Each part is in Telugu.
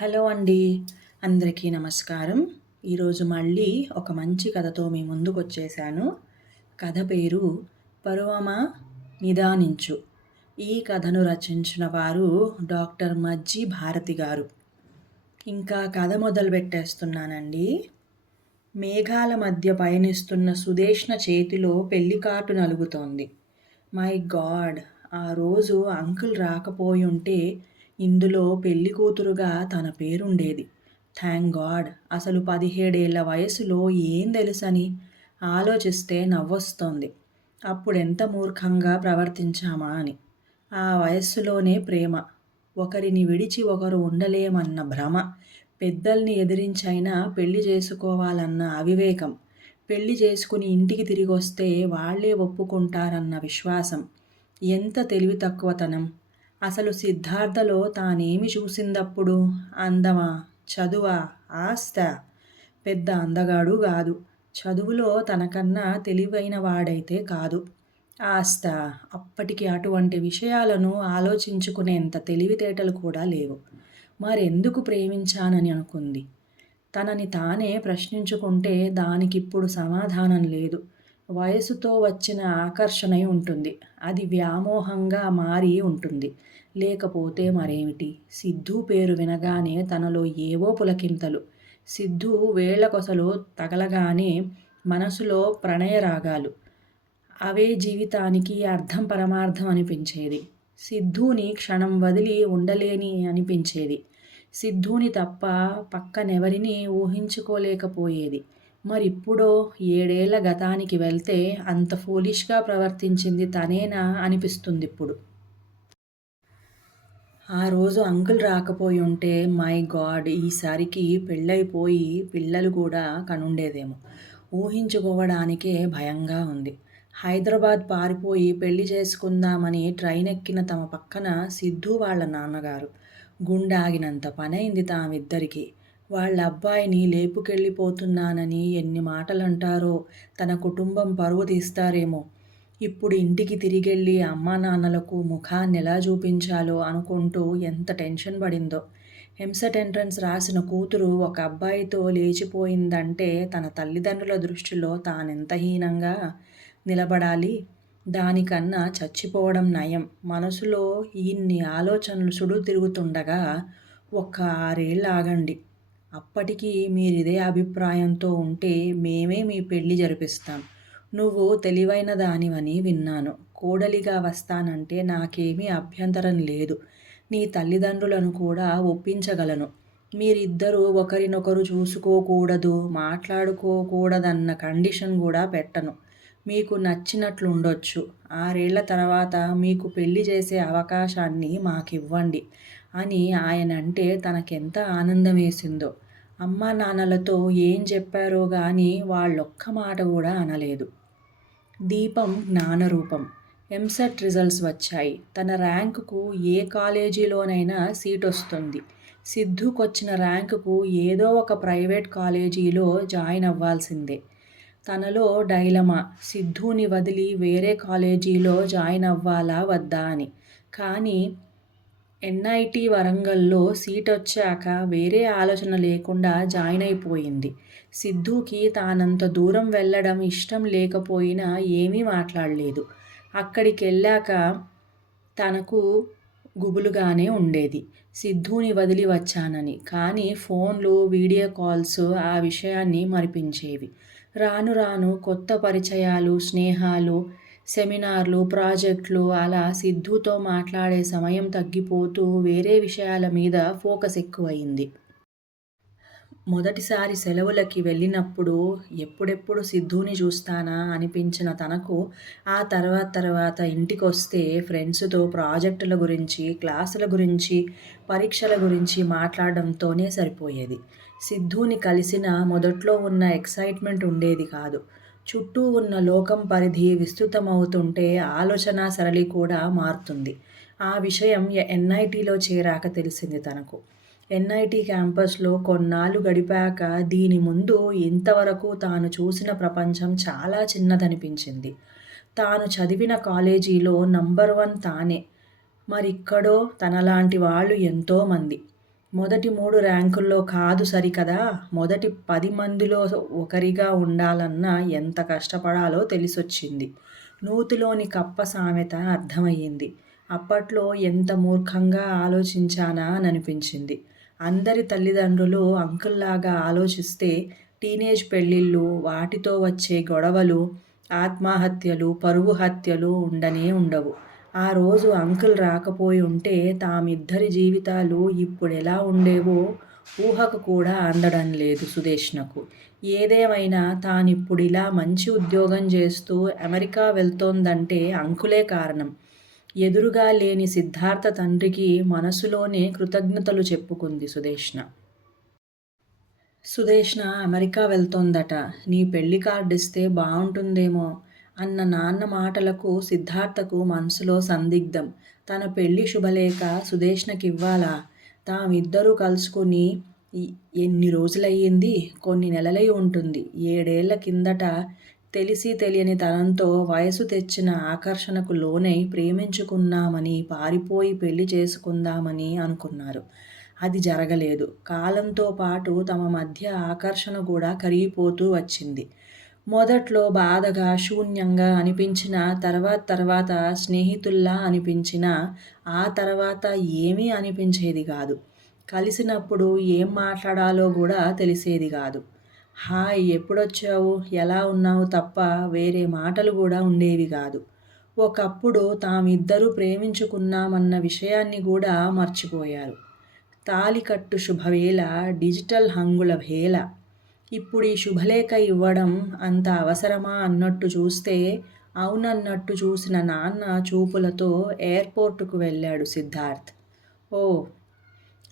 హలో అండి. అందరికీ నమస్కారం. ఈరోజు మళ్ళీ ఒక మంచి కథతో మీ ముందుకు వచ్చేసాను కథ పేరు పరువమా నిదానించు. ఈ కథను రచించిన వారు డాక్టర్ మజ్జి భారతి గారు. ఇంకా కథ మొదలు పెట్టేస్తున్నానండి. మేఘాల మధ్య పయనిస్తున్న సుదేష్ణ చేతిలో పెళ్ళికాటు నలుగుతోంది. My God! ఆ రోజు అంకుల్ రాకపోయి ఉంటే ఇందులో పెళ్ళి కూతురుగా తన పేరుండేది. Thank God! అసలు పదిహేడేళ్ళ వయసులో ఏం తెలుసని ఆలోచిస్తే నవ్వొస్తోంది. అప్పుడెంత మూర్ఖంగా ప్రవర్తించామా అని. ఆ వయస్సులోనే ప్రేమ. ఒకరిని విడిచి ఒకరు ఉండలేమన్న భ్రమ. పెద్దల్ని ఎదిరించైనా పెళ్ళి చేసుకోవాలన్న అవివేకం. పెళ్ళి చేసుకుని ఇంటికి తిరిగి వస్తే వాళ్ళే ఒప్పుకుంటారన్న విశ్వాసం. ఎంత తెలివి తక్కువతనం. అసలు సిద్ధార్థలో తానేమి చూసిందప్పుడు? అందమా? చదువా? ఆస్త పెద్ద అందగాడు కాదు చదువులో తనకన్నా తెలివైన వాడైతే కాదు. ఆస్త అప్పటికి అటువంటి విషయాలను ఆలోచించుకునేంత తెలివితేటలు కూడా లేవు. మరెందుకు ప్రేమించానని అనుకుంది. తనని తానే ప్రశ్నించుకుంటే దానికిప్పుడు సమాధానం లేదు. వయసుతో వచ్చిన ఆకర్షణై ఉంటుంది. అది వ్యామోహంగా మారి ఉంటుంది. లేకపోతే మరేమిటి? సిద్ధు పేరు వినగానే తనలో ఏవో పులకింతలు. సిద్ధు వేళ్ళకొసలు తగలగానే మనసులో ప్రణయ రాగాలు అవే జీవితానికి అర్థం పరమార్థం అనిపించేది. సిద్ధుని క్షణం వదిలి ఉండలేని అనిపించేది. సిద్ధుని తప్ప పక్కనెవరిని ఊహించుకోలేకపోయేది. మరిప్పుడో ఏడేళ్ళ గతానికి వెళ్తే అంత ఫోలిష్గా ప్రవర్తించింది తనేనా అనిపిస్తుంది ఇప్పుడు ఆ రోజు అంకుల్ రాకపోయి ఉంటే మై గాడ్ ఈసారికి పెళ్ళైపోయి పిల్లలు కూడా కనుండేదేమో. ఊహించుకోవడానికే భయంగా ఉంది. హైదరాబాద్ పారిపోయి పెళ్ళి చేసుకుందామని ట్రైన్ ఎక్కిన తమ పక్కన సిద్ధు వాళ్ళ నాన్నగారు. గుండాగినంత పనైంది తామిద్దరికీ. వాళ్ళ అబ్బాయిని లేపుకెళ్ళిపోతున్నానని ఎన్ని మాటలంటారో తన కుటుంబం పరువు తీస్తారేమో. ఇప్పుడు ఇంటికి తిరిగెళ్ళి అమ్మా నాన్నలకు ముఖాన్ని ఎలా చూపించాలో అనుకుంటూ ఎంత టెన్షన్ పడిందో. ఎంసెట్ ఎంట్రన్స్ రాసిన కూతురు ఒక అబ్బాయితో లేచిపోయిందంటే తన తల్లిదండ్రుల దృష్టిలో తానెంత హీనంగా నిలబడాలి? దానికన్నా చచ్చిపోవడం నయం. మనసులో ఇన్ని ఆలోచనలు సుడు తిరుగుతుండగా ఒక్క ఆరేళ్ళు ఆగండి అప్పటికి మీరిదే అభిప్రాయంతో ఉంటే మేమే మీ పెళ్ళి జరిపిస్తాం. నువ్వు తెలివైన దానివని విన్నాను. కోడలిగా వస్తానంటే నాకేమీ అభ్యంతరం లేదు. నీ తల్లిదండ్రులను కూడా ఒప్పించగలను. మీరిద్దరూ ఒకరినొకరు చూసుకోకూడదు మాట్లాడుకోకూడదన్న కండిషన్ కూడా పెట్టను. మీకు నచ్చినట్లుండొచ్చు. ఆరేళ్ళ తర్వాత మీకు పెళ్ళి చేసే అవకాశాన్ని మాకివ్వండి. అని ఆయన అంటే తనకెంత ఆనందం వేసిందో అమ్మా నాన్నలతో ఏం చెప్పారో కానీ వాళ్ళొక్క మాట కూడా అనలేదు. దీపం జ్ఞానరూపం. ఎంసెట్ రిజల్ట్స్ వచ్చాయి. తన ర్యాంకుకు ఏ కాలేజీలోనైనా సీట్ వస్తుంది సిద్ధుకొచ్చిన ర్యాంకుకు ఏదో ఒక ప్రైవేట్ కాలేజీలో జాయిన్ అవ్వాల్సిందే. తనలో డైలమా. సిద్ధుని వదిలి వేరే కాలేజీలో జాయిన్ అవ్వాలా వద్దా అని. కానీ ఎన్ఐటి వరంగల్లో సీట్ వచ్చాక వేరే ఆలోచన లేకుండా జాయిన్ అయిపోయింది. సిద్ధుకి తానంత దూరం వెళ్ళడం ఇష్టం లేకపోయినా ఏమీ మాట్లాడలేదు. అక్కడికి వెళ్ళాక తనకు గుబులుగానే ఉండేది. సిద్ధుని వదిలి వచ్చానని కానీ ఫోన్లు వీడియో కాల్స్ ఆ విషయాన్ని మరిపించేవి. రాను రాను కొత్త పరిచయాలు స్నేహాలు సెమినార్లు ప్రాజెక్టులు అలా సిద్ధుతో మాట్లాడే సమయం తగ్గిపోతూ వేరే విషయాల మీద ఫోకస్ ఎక్కువయింది మొదటిసారి సెలవులకి వెళ్ళినప్పుడు ఎప్పుడెప్పుడు సిద్ధుని చూస్తానా అనిపించిన తనకు ఆ తర్వాత తర్వాత ఇంటికి వస్తే ఫ్రెండ్స్తో ప్రాజెక్టుల గురించి క్లాసుల గురించి పరీక్షల గురించి మాట్లాడడంతోనే సరిపోయేది. సిద్ధుని కలిసిన మొదట్లో ఉన్న ఎక్సైట్మెంట్ ఉండేది కాదు. చుట్టూ ఉన్న లోకం పరిధి విస్తృతమవుతుంటే ఆలోచన సరళి కూడా మారుతుంది. ఆ విషయం ఎన్ఐటీలో చేరాక తెలిసింది తనకు. ఎన్ఐటి క్యాంపస్లో కొన్నాళ్ళు గడిపాక దీని ముందు ఇంతవరకు తాను చూసిన ప్రపంచం చాలా చిన్నదనిపించింది. తాను చదివిన కాలేజీలో నంబర్ వన్ తానే. మరిక్కడో తనలాంటి వాళ్ళు ఎంతోమంది. మొదటి మూడు ర్యాంకుల్లో కాదు సరికదా. మొదటి పది మందిలో ఒకరిగా ఉండాలన్నా ఎంత కష్టపడాలో తెలిసొచ్చింది. నూతిలోని కప్ప సామెత అర్థమయ్యింది. అప్పట్లో ఎంత మూర్ఖంగా ఆలోచించానా అని అనిపించింది అందరి తల్లిదండ్రులు అంకుల్లాగా ఆలోచిస్తే టీనేజ్ పెళ్ళిళ్ళు వాటితో వచ్చే గొడవలు ఆత్మహత్యలు పరువు హత్యలు ఉండనే ఉండవు. ఆ రోజు అంకుల్ రాకపోయి ఉంటే తామిద్దరి జీవితాలు ఇప్పుడు ఎలా ఉండేవో ఊహకు కూడా అందడం లేదు సుదేష్ణకు. ఏదేమైనా తానిప్పుడు ఇలా మంచి ఉద్యోగం చేస్తూ అమెరికా వెళ్తోందంటే అంకులే కారణం. ఎదురుగా లేని సిద్ధార్థ తండ్రికి మనసులోనే కృతజ్ఞతలు చెప్పుకుంది సుదేష్ణ. సుదేష్ణ అమెరికా వెళ్తోందట. నీ పెళ్ళి కార్డు ఇస్తే బాగుంటుందేమో. అన్న నాన్న మాటలకు సిద్ధార్థకు మనసులో సందిగ్ధం. తన పెళ్ళి శుభలేఖ సుదేష్ణకివ్వాలా? తామిద్దరూ కలుసుకుని ఎన్ని రోజులయ్యింది? కొన్ని నెలలై ఉంటుంది. ఏడేళ్ళ కిందట తెలిసి తెలియని తనంతో వయసు తెచ్చిన ఆకర్షణకు లోనై ప్రేమించుకున్నామని పారిపోయి పెళ్ళి చేసుకుందామని అనుకున్నారు. అది జరగలేదు. కాలంతో పాటు తమ మధ్య ఆకర్షణ కూడా కరిగిపోతూ వచ్చింది. మొదట్లో బాధగా శూన్యంగా అనిపించిన తర్వాత తర్వాత స్నేహితుల్లా అనిపించిన ఆ తర్వాత ఏమీ అనిపించేది కాదు. కలిసినప్పుడు ఏం మాట్లాడాలో కూడా తెలిసేది కాదు. హాయ్ ఎప్పుడొచ్చావు? ఎలా ఉన్నావు? తప్ప వేరే మాటలు కూడా ఉండేవి కాదు. ఒకప్పుడు తామిద్దరూ ప్రేమించుకున్నామన్న విషయాన్ని కూడా మర్చిపోయారు. తాలికట్టు శుభవేళ డిజిటల్ హంగుల వేళ. ఇప్పుడు ఈ శుభలేఖ ఇవ్వడం అంత అవసరమా అన్నట్టు చూస్తే అవునన్నట్టు చూసిన నాన్న చూపులతో ఎయిర్పోర్టుకు వెళ్ళాడు సిద్ధార్థ్. ఓ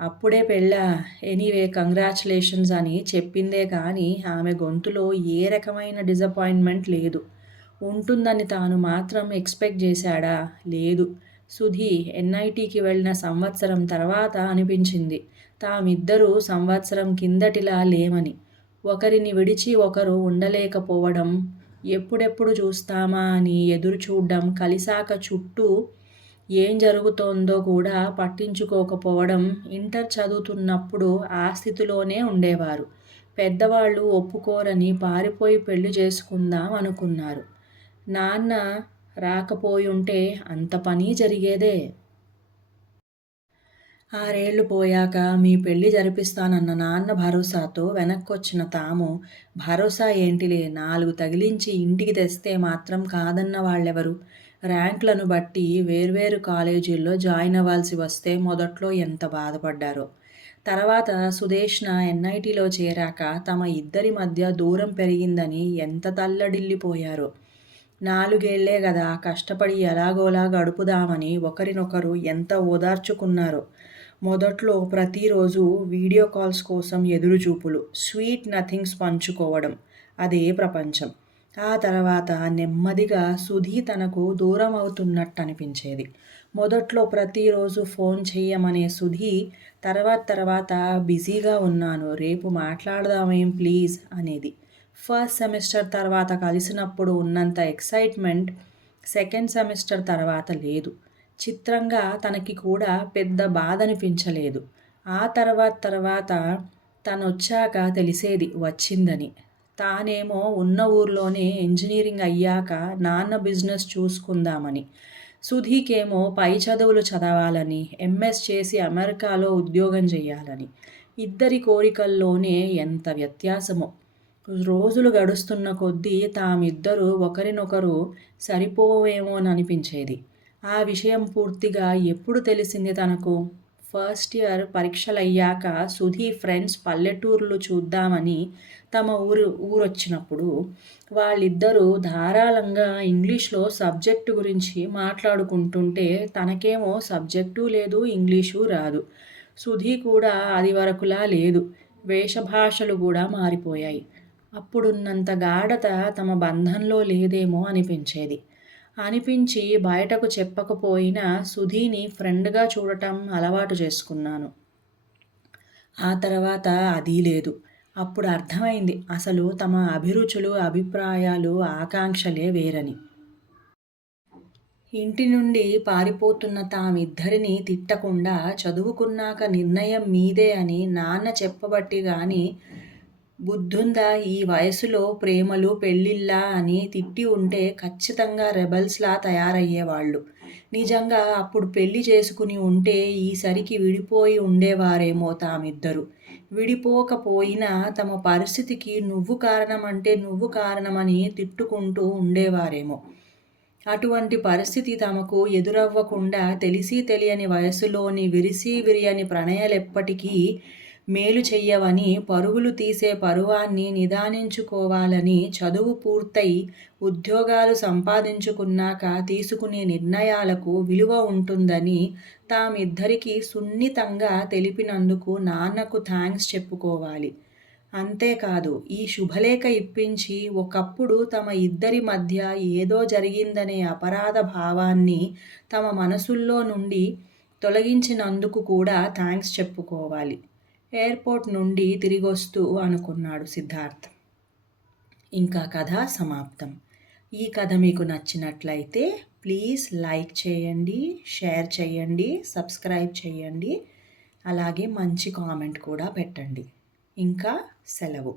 అప్పుడే పెళ్ళా? ఎనీవే కంగ్రాచులేషన్స్ అని చెప్పిందే కానీ ఆమె గొంతులో ఏ రకమైన డిసప్పాయింట్మెంట్ లేదు. ఉంటుందని తాను మాత్రం ఎక్స్పెక్ట్ చేశాడా? లేదు. సుధీ ఎన్ఐటికి వెళ్ళిన సంవత్సరం తర్వాత అనిపించింది. తామిద్దరూ సంవత్సరం కిందటిలా లేమని. ఒకరిని విడిచి ఒకరు ఉండలేకపోవడం ఎప్పుడెప్పుడు చూస్తామా అని ఎదురు చూడడం కలిసాక చుట్టూ ఏం జరుగుతోందో కూడా పట్టించుకోకపోవడం ఇంటర్ చదువుతున్నప్పుడు ఆ స్థితిలోనే ఉండేవారు. పెద్దవాళ్ళు ఒప్పుకోరని పారిపోయి పెళ్ళి చేసుకుందాం అనుకున్నారు. నాన్న రాకపోయి ఉంటే అంత పని జరిగేదే. ఆరేళ్ళు పోయాక మీ పెళ్ళి జరిపిస్తానన్న నాన్న భరోసాతో వెనక్కొచ్చిన తాము భరోసా ఏంటిలే? నాలుగు తగిలించి ఇంటికి తెస్తే మాత్రం కాదన్న వాళ్ళెవరు? ర్యాంకులను బట్టి వేర్వేరు కాలేజీల్లో జాయిన్ అవ్వాల్సి వస్తే మొదట్లో ఎంత బాధపడ్డారో. తర్వాత సుదేష్ణ ఎన్ఐటీలో చేరాక తమ ఇద్దరి మధ్య దూరం పెరిగిందని ఎంత తల్లడిల్లిపోయారో. నాలుగేళ్ళే కదా కష్టపడి ఎలాగోలా గడుపుదామని ఒకరినొకరు ఎంత ఓదార్చుకున్నారో. మొదట్లో ప్రతిరోజు వీడియో కాల్స్ కోసం ఎదురుచూపులు స్వీట్ నథింగ్స్ పంచుకోవడం అదే ప్రపంచం. ఆ తర్వాత నెమ్మదిగా సుధీ తనకు దూరం అవుతున్నట్టు అనిపించేది మొదట్లో ప్రతిరోజు ఫోన్ చేయమనే సుధీ తర్వాత తర్వాత బిజీగా ఉన్నాను రేపు మాట్లాడదామేం ప్లీజ్ అనేది. ఫస్ట్ సెమిస్టర్ తర్వాత కలిసినప్పుడు ఉన్నంత ఎక్సైట్మెంట్ సెకండ్ సెమిస్టర్ తర్వాత లేదు. చిత్రంగా తనకి కూడా పెద్ద బాధ అనిపించలేదు ఆ తర్వాత తర్వాత తను వచ్చాక తెలిసేది వచ్చిందని. తానేమో ఉన్న ఊర్లోనే ఇంజనీరింగ్ అయ్యాక నాన్న బిజినెస్ చూసుకుందామని. సుధీకేమో పై చదువులు చదవాలని ఎంఎస్ చేసి అమెరికాలో ఉద్యోగం చేయాలని. ఇద్దరి కోరికల్లోనే ఎంత వ్యత్యాసమో. రోజులు గడుస్తున్న కొద్దీ తామిద్దరూ ఒకరినొకరు సరిపోవేమోననిపించేది. అనిపించేది ఆ విషయం పూర్తిగా ఎప్పుడు తెలిసింది తనకు? ఫస్ట్ ఇయర్ పరీక్షలయ్యాక సుధీ ఫ్రెండ్స్ పల్లెటూర్లు చూద్దామని తమ ఊరు ఊరొచ్చినప్పుడు వాళ్ళిద్దరూ ధారాళంగా ఇంగ్లీష్లో సబ్జెక్టు గురించి మాట్లాడుకుంటుంటే తనకేమో సబ్జెక్టు లేదు ఇంగ్లీషు రాదు. సుధీ కూడా అది వరకులా లేదు. వేషభాషలు కూడా మారిపోయాయి. అప్పుడున్నంత గాఢత తమ బంధంలో లేదేమో అనిపించేది. అనిపించి బయటకు చెప్పకపోయినా సుధీని ఫ్రెండ్గా చూడటం అలవాటు చేసుకున్నాను. ఆ తర్వాత అది లేదు. అప్పుడు అర్థమైంది అసలు తమ అభిరుచులు అభిప్రాయాలు ఆకాంక్షలే వేరని. ఇంటి నుండి పారిపోతున్న తామిద్దరిని తిట్టకుండా చదువుకున్నాక నిర్ణయం మీదే అని నాన్న చెప్పబట్టి గాని బుద్ధుందా ఈ వయసులో ప్రేమలు పెళ్ళిళ్ళా అని తిట్టి ఉంటే ఖచ్చితంగా రెబల్స్లా తయారయ్యేవాళ్ళు. నిజంగా అప్పుడు పెళ్ళి చేసుకుని ఉంటే ఈసరికి విడిపోయి ఉండేవారేమో తామిద్దరు. విడిపోకపోయినా తమ పరిస్థితికి నువ్వు కారణమంటే నువ్వు కారణమని తిట్టుకుంటూ ఉండేవారేమో. అటువంటి పరిస్థితి తమకు ఎదురవ్వకుండా తెలిసి తెలియని వయసులోని విరిసి విరియని ప్రణయలెప్పటికీ మేలు చెయ్యవని పరుగులు తీసే పరువాన్ని నిదానించుకోవాలని చదువు పూర్తయి ఉద్యోగాలు సంపాదించుకున్నాక తీసుకునే నిర్ణయాలకు విలువ ఉంటుందని తామిద్దరికీ సున్నితంగా తెలిపినందుకు నాన్నకు థ్యాంక్స్ చెప్పుకోవాలి. అంతేకాదు ఈ శుభలేఖ ఇప్పించి ఒకప్పుడు తమ ఇద్దరి మధ్య ఏదో జరిగిందనే అపరాధ భావాన్ని తమ మనసుల్లో నుండి తొలగించినందుకు కూడా థ్యాంక్స్ చెప్పుకోవాలి. ఎయిర్పోర్ట్ నుండి తిరిగొస్తూ అనుకున్నాడు సిద్ధార్థ్. ఇంకా కథ సమాప్తం. ఈ కథ మీకు నచ్చినట్లయితే ప్లీజ్ లైక్ చేయండి షేర్ చేయండి సబ్స్క్రైబ్ చేయండి. అలాగే మంచి కామెంట్ కూడా పెట్టండి. ఇంకా సెలవు.